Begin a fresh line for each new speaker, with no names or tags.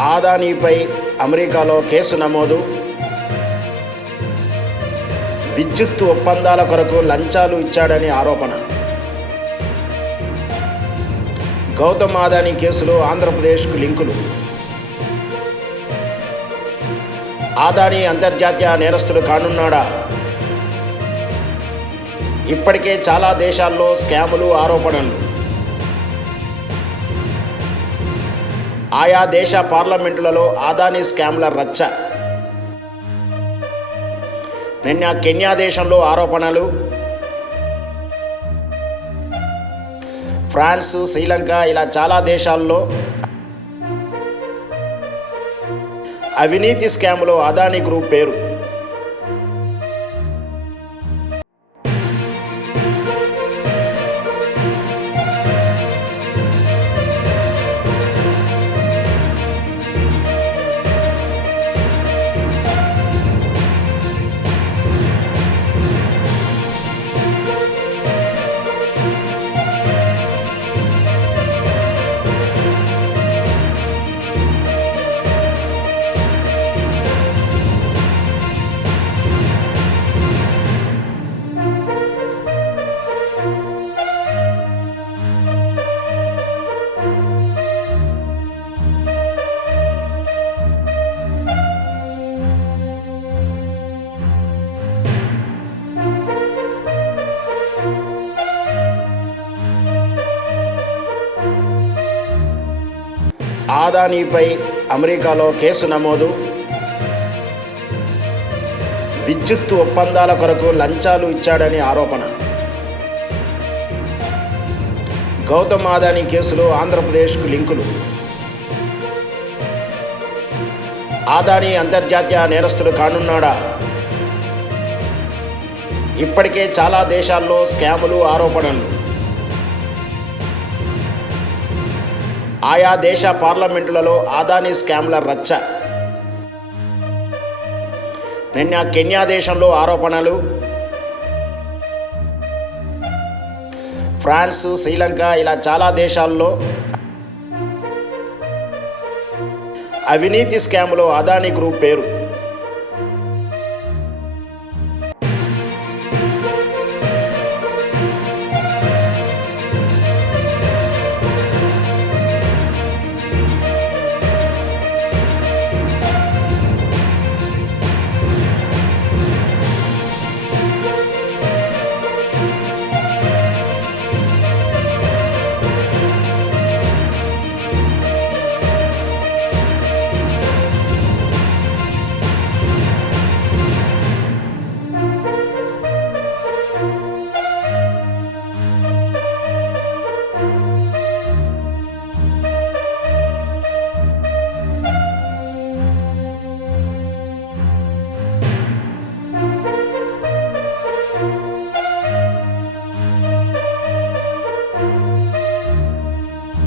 ఆదానీపై అమెరికాలో కేసు నమోదు. విద్యుత్ ఒప్పందాల కొరకు లంచాలు ఇచ్చాడని ఆరోపణ. గౌతమ్ ఆదానీ కేసులో ఆంధ్రప్రదేశ్కు లింకులు. ఆదానీ అంతర్జాతీయ నేరస్తుడు కానున్నాడా? ఇప్పటికే చాలా దేశాల్లో స్కాములు ఆరోపణలు. ఆయా దేశ పార్లమెంటులలో ఆదానీ స్కామ్ల రచ్చ. నిన్న కెన్యా దేశంలో ఆరోపణలు. ఫ్రాన్స్ శ్రీలంక ఇలా చాలా దేశాల్లో అవినీతి స్కామ్లో అదానీ గ్రూప్ పేరు. ఆదానీపై అమెరికాలో కేసు నమోదు. విద్యుత్ ఒప్పందాల కొరకు లంచాలు ఇచ్చాడని ఆరోపణ. గౌతమ్ ఆదానీ కేసులో ఆంధ్రప్రదేశ్కు లింకులు. ఆదానీ అంతర్జాతీయ నేరస్తుడు కానున్నాడా? ఇప్పటికే చాలా దేశాల్లో స్కాములు ఆరోపణలు. ఆయా దేశ పార్లమెంటులలో ఆదానీ స్కామ్ల రచ్చ. నిన్న కెన్యా దేశంలో ఆరోపణలు. ఫ్రాన్స్ శ్రీలంక ఇలా చాలా దేశాల్లో అవినీతి స్కామ్లో అదానీ గ్రూప్ పేరు.